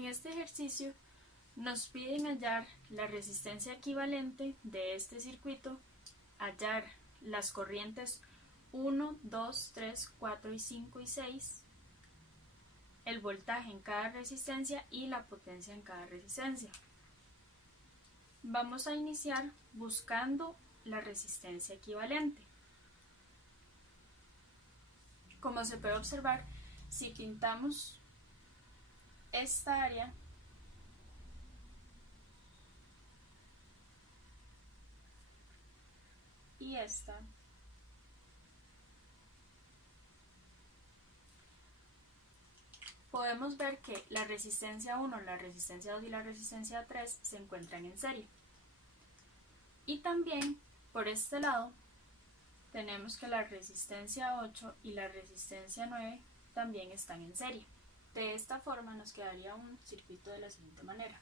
En este ejercicio nos piden hallar la resistencia equivalente de este circuito, hallar las corrientes 1, 2, 3, 4 y 5 y 6, el voltaje en cada resistencia y la potencia en cada resistencia. Vamos a iniciar buscando la resistencia equivalente. Como se puede observar, si pintamos esta área y esta, podemos ver que la resistencia 1, la resistencia 2 y la resistencia 3 se encuentran en serie. Y también por este lado tenemos que la resistencia 8 y la resistencia 9 también están en serie. De esta forma nos quedaría un circuito de la siguiente manera.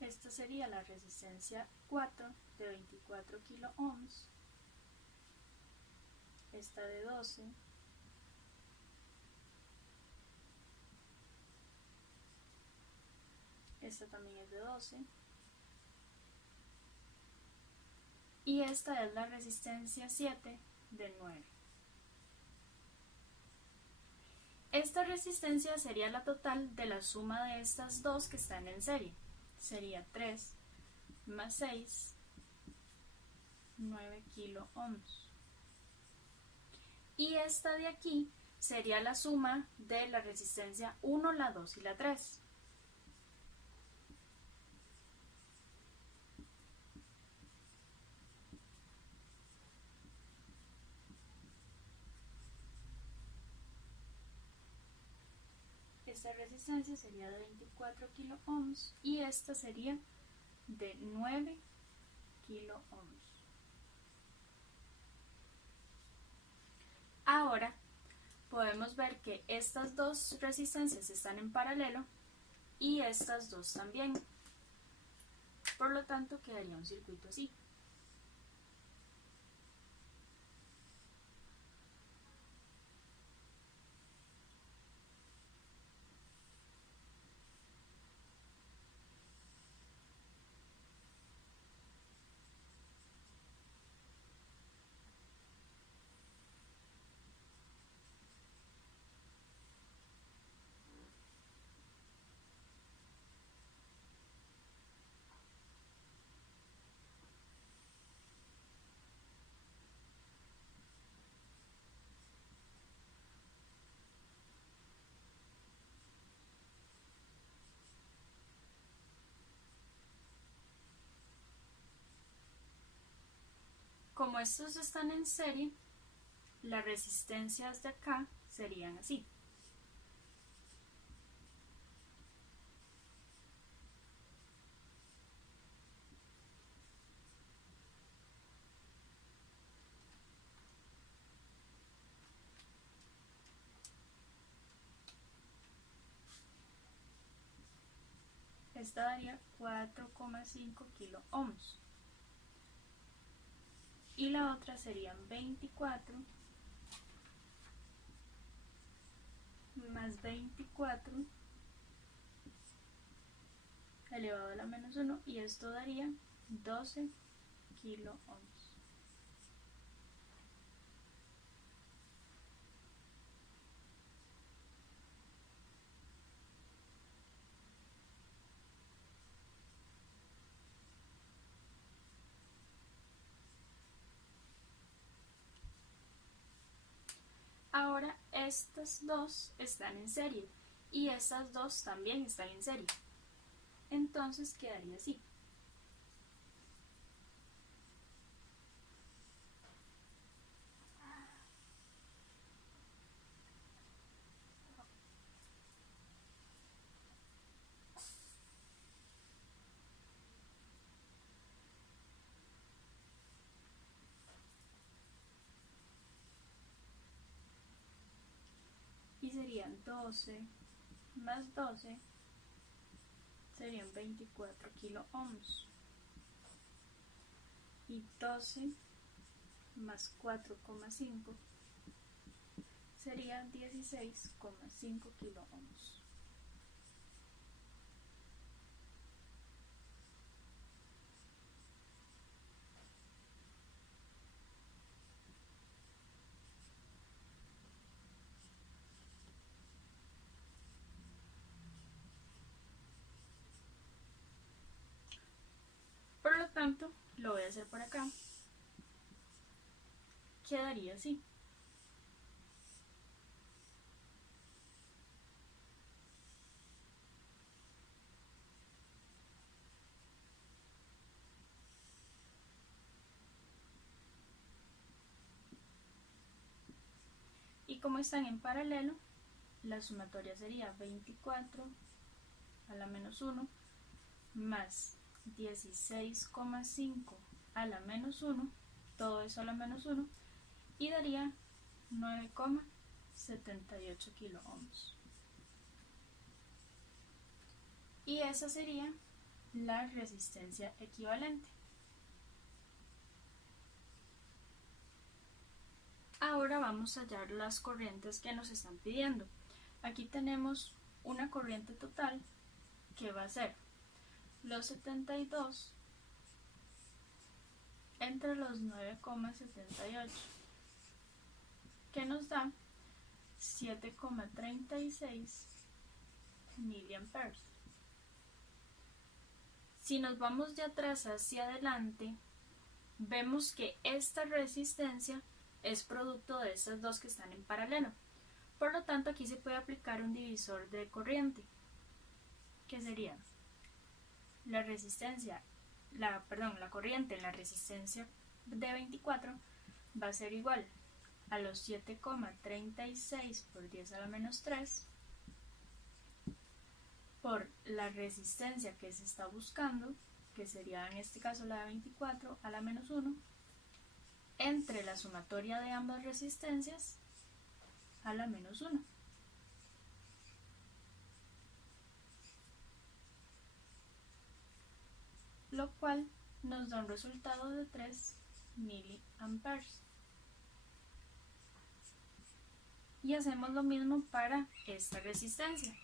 Esta sería la resistencia 4 de 24 kilo ohms, esta de 12, esta también es de 12 y esta es la resistencia 7 de 9. Esta resistencia sería la total de la suma de estas dos que están en serie. Sería 3 más 6, 9 kilo ohms. Y esta de aquí sería la suma de la resistencia 1, la 2 y la 3. Esta resistencia sería de 24 kilo ohms y esta sería de 9 kilo ohms. Ahora podemos ver que estas dos resistencias están en paralelo y estas dos también. Por lo tanto, quedaría un circuito así. Como estos están en serie, las resistencias de acá serían así. Esta daría 4,5 kilo ohms. Y la otra serían 24 más 24 elevado a la menos 1 y esto daría 12 kilo ohms. Ahora estas dos están en serie y estas dos también están en serie. Entonces quedaría así. 12 más 12 serían 24 kilo ohms. Y 12 más 4,5 sería 16,5 kilo ohms. Por lo tanto, lo voy a hacer por acá. Quedaría así. Y como están en paralelo, la sumatoria sería 24 a la menos 1 más 16,5 a la menos 1, todo eso a la menos 1, y daría 9,78 kilo ohms. Y esa sería la resistencia equivalente. Ahora vamos a hallar las corrientes que nos están pidiendo. Aquí tenemos una corriente total que va a ser los 72 entre los 9,78, que nos da 7,36 miliamperes. Si nos vamos de atrás hacia adelante, vemos que esta resistencia es producto de estas dos que están en paralelo. Por lo tanto, aquí se puede aplicar un divisor de corriente, que sería la corriente en la resistencia de 24 va a ser igual a los 7,36 por 10 a la menos 3 por la resistencia que se está buscando, que sería en este caso la de 24 a la menos 1, entre la sumatoria de ambas resistencias a la menos 1. Lo cual nos da un resultado de 3 miliamperes. Y hacemos lo mismo para esta resistencia.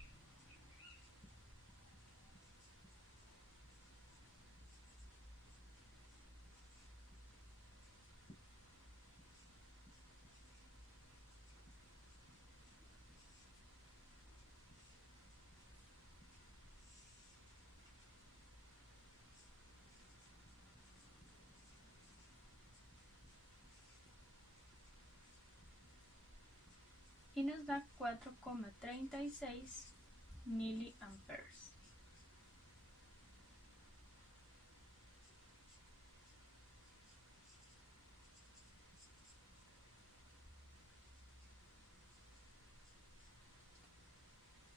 Y nos da 4,36 miliamperes.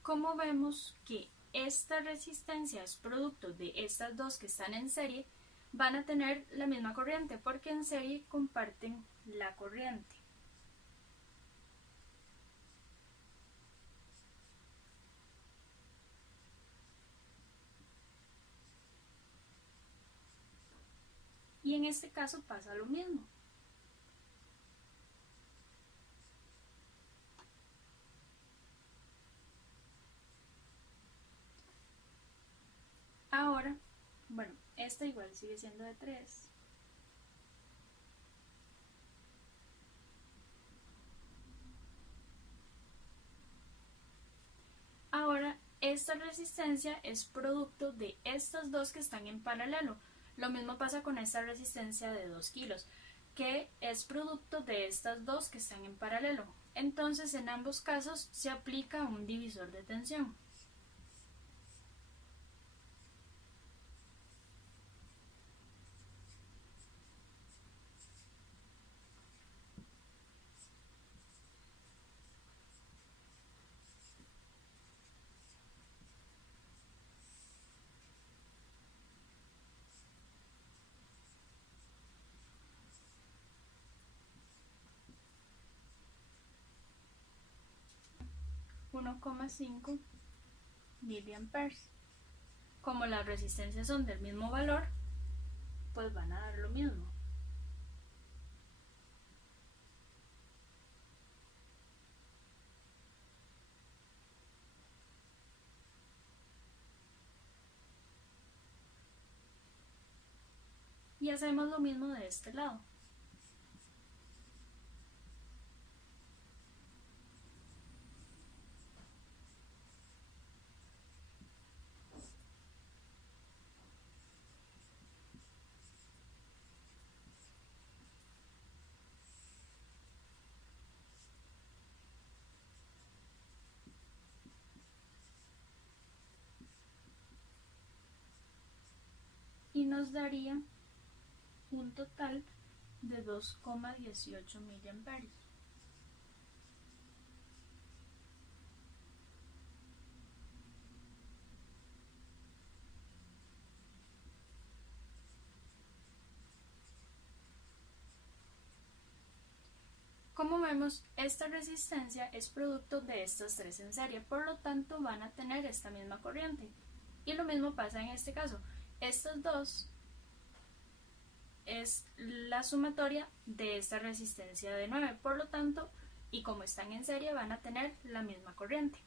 Como vemos que esta resistencia es producto de estas dos que están en serie, van a tener la misma corriente porque en serie comparten la corriente. Y en este caso pasa lo mismo. Ahora, bueno, esta igual sigue siendo de 3. Ahora, esta resistencia es producto de estas dos que están en paralelo. Lo mismo pasa con esta resistencia de 2 kilos, que es producto de estas dos que están en paralelo. Entonces, en ambos casos se aplica un divisor de tensión. 1,5 miliamperes. Como las resistencias son del mismo valor, pues van a dar lo mismo. Y hacemos lo mismo de este lado. Y nos daría un total de 2,18 miliamperes. Como vemos, esta resistencia es producto de estas tres en serie, por lo tanto van a tener esta misma corriente. Y lo mismo pasa en este caso. Estas dos es la sumatoria de esta resistencia de 9, por lo tanto, y como están en serie, van a tener la misma corriente.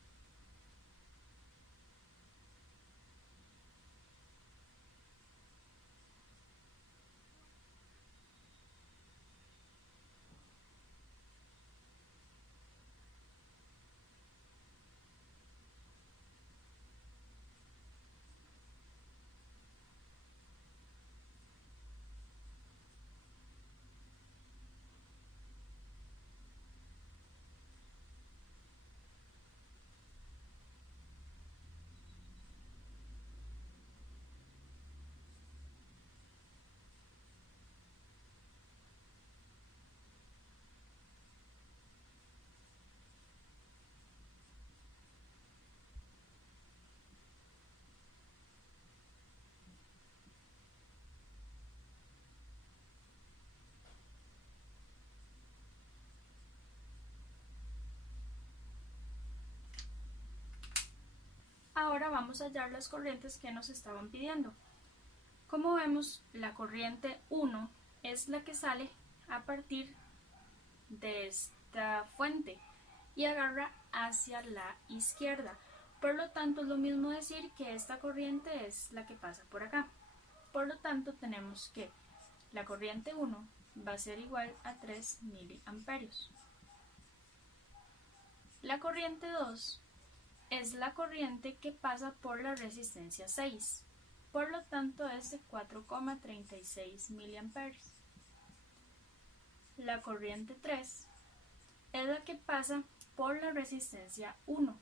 Ahora vamos a hallar las corrientes que nos estaban pidiendo. Como vemos, la corriente 1 es la que sale a partir de esta fuente y agarra hacia la izquierda. Por lo tanto, es lo mismo decir que esta corriente es la que pasa por acá. Por lo tanto, tenemos que la corriente 1 va a ser igual a 3 miliamperios. La corriente 2 es la corriente que pasa por la resistencia 6. Por lo tanto, es de 4,36 miliamperes. La corriente 3 es la que pasa por la resistencia 1.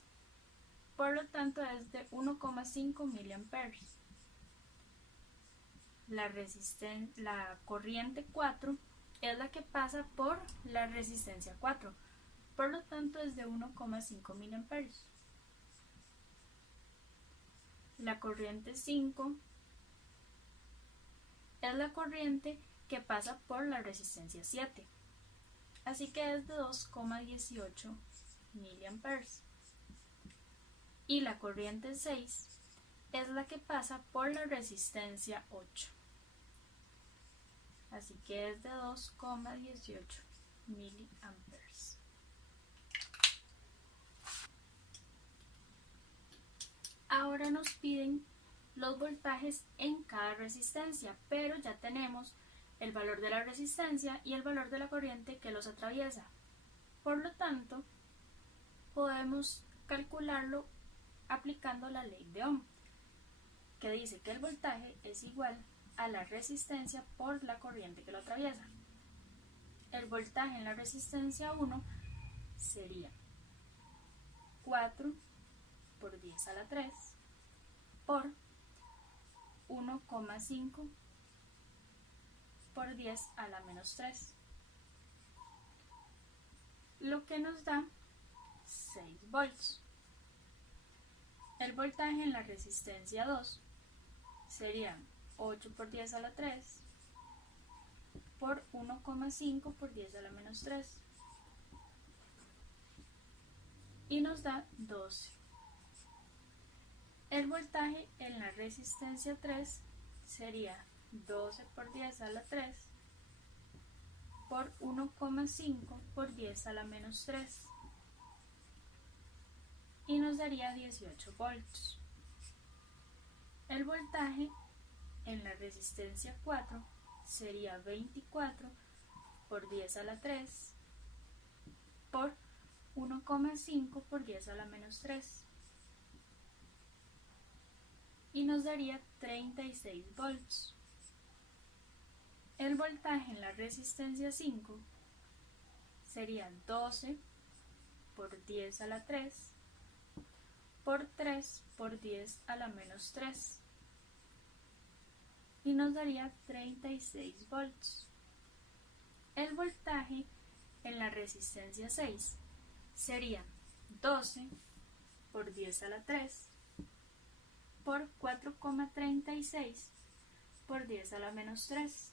Por lo tanto, es de 1,5 miliamperes. La corriente 4 es la que pasa por la resistencia 4. Por lo tanto, es de 1,5 miliamperes. La corriente 5 es la corriente que pasa por la resistencia 7. Así que es de 2,18 miliamperes. Y la corriente 6 es la que pasa por la resistencia 8. Así que es de 2,18 miliamperes. Ahora nos piden los voltajes en cada resistencia, pero ya tenemos el valor de la resistencia y el valor de la corriente que los atraviesa. Por lo tanto, podemos calcularlo aplicando la ley de Ohm, que dice que el voltaje es igual a la resistencia por la corriente que lo atraviesa. El voltaje en la resistencia 1 sería 4 por 10 a la 3 por 1,5 por 10 a la menos 3, lo que nos da 6 volts. El voltaje en la resistencia 2 sería 8 por 10 a la 3 por 1,5 por 10 a la menos 3. y nos da 12. El voltaje en la resistencia 3 sería 12 por 10 a la 3 por 1,5 por 10 a la menos 3 y nos daría 18 volts. El voltaje en la resistencia 4 sería 24 por 10 a la 3 por 1,5 por 10 a la menos 3 y nos daría 36 volts. El voltaje en la resistencia 5 sería 12 por 10 a la 3 por 3 por 10 a la menos 3 y nos daría 36 volts. El voltaje en la resistencia 6 sería 12 por 10 a la 3 por 4,36 por 10 a la menos 3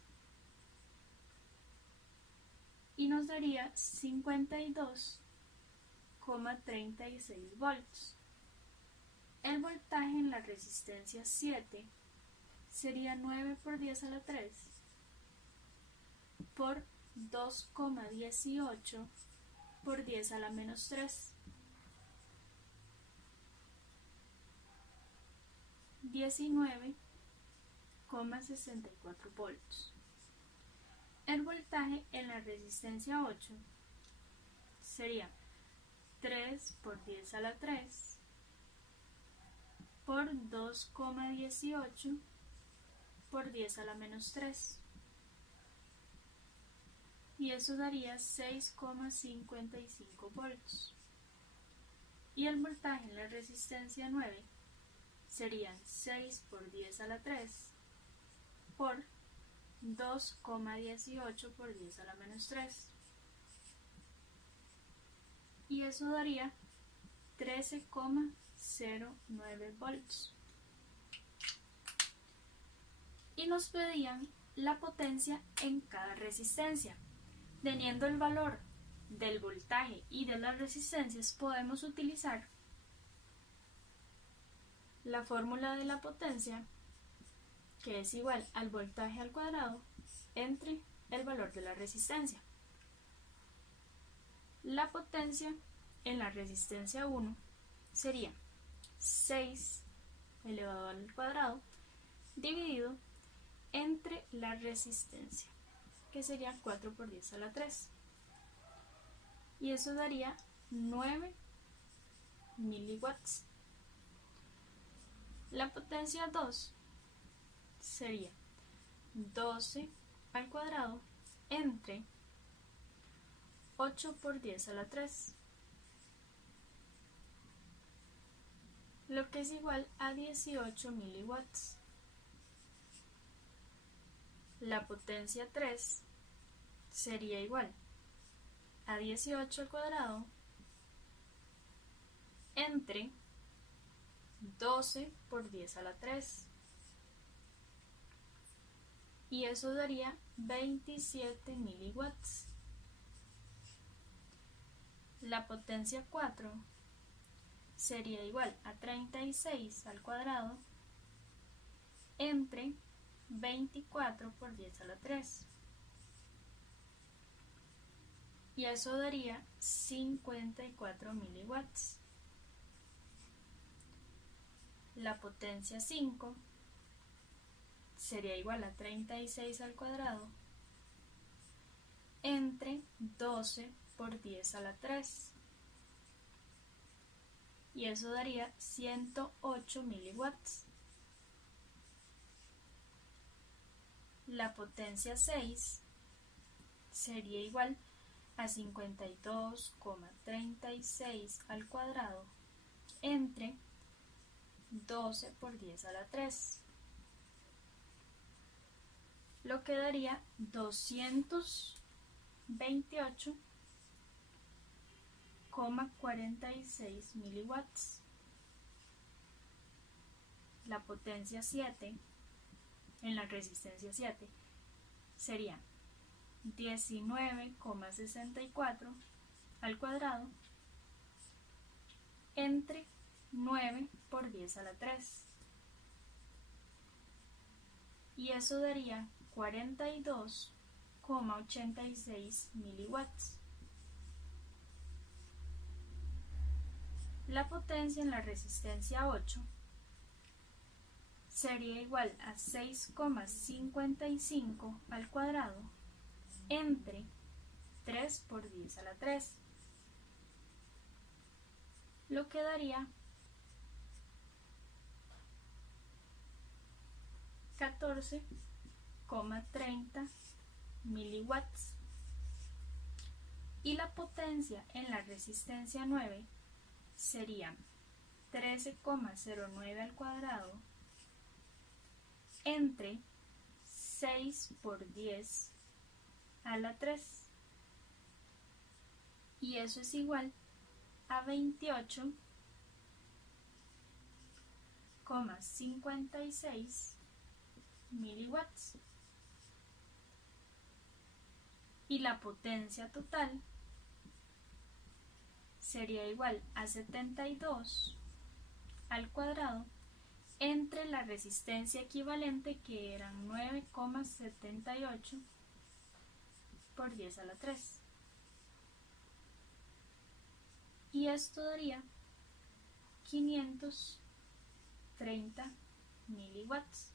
y nos daría 52,36 volts. El voltaje en la resistencia 7 sería 9 por 10 a la 3 por 2,18 por 10 a la menos 3, 19,64 volts. El voltaje en la resistencia 8 sería 3 por 10 a la 3 por 2,18 por 10 a la menos 3 y eso daría 6,55 volts. Y el voltaje en la resistencia 9 serían 6 por 10 a la 3 por 2,18 por 10 a la menos 3 y eso daría 13,09 volts. Y nos pedían la potencia en cada resistencia. Teniendo el valor del voltaje y de las resistencias, podemos utilizar la fórmula de la potencia, que es igual al voltaje al cuadrado entre el valor de la resistencia. La potencia en la resistencia 1 sería 6 elevado al cuadrado dividido entre la resistencia, que sería 4 por 10 a la 3. Y eso daría 9 miliwatts. La potencia 2 sería 12 al cuadrado entre 8 por 10 a la 3, lo que es igual a 18 miliwatts. La potencia 3 sería igual a 18 al cuadrado entre 12 por 10 a la 3 y eso daría 27 miliwatts. La potencia 4 sería igual a 36 al cuadrado entre 24 por 10 a la 3 y eso daría 54 miliwatts. La potencia 5 sería igual a 36 al cuadrado entre 12 por 10 a la 3 y eso daría 108 miliwatts. La potencia 6 sería igual a 52,36 al cuadrado entre 12 por 10 a la 3, lo que daría 228,46 miliwatts. La potencia 7 en la resistencia 7 sería 19,64 al cuadrado entre 9 por 10 a la 3. Y eso daría 42,86 miliwatts. La potencia en la resistencia 8 sería igual a 6,55 al cuadrado entre 3 por 10 a la 3, lo que daría 14,30 miliwatts. Y la potencia en la resistencia 9 sería 13,09 al cuadrado entre 6 por 10 a la 3, y eso es igual a 28,56 miliwatts. Y la potencia total sería igual a 72 al cuadrado entre la resistencia equivalente, que eran 9,78 por 10 a la 3. Y esto daría 530 miliwatts.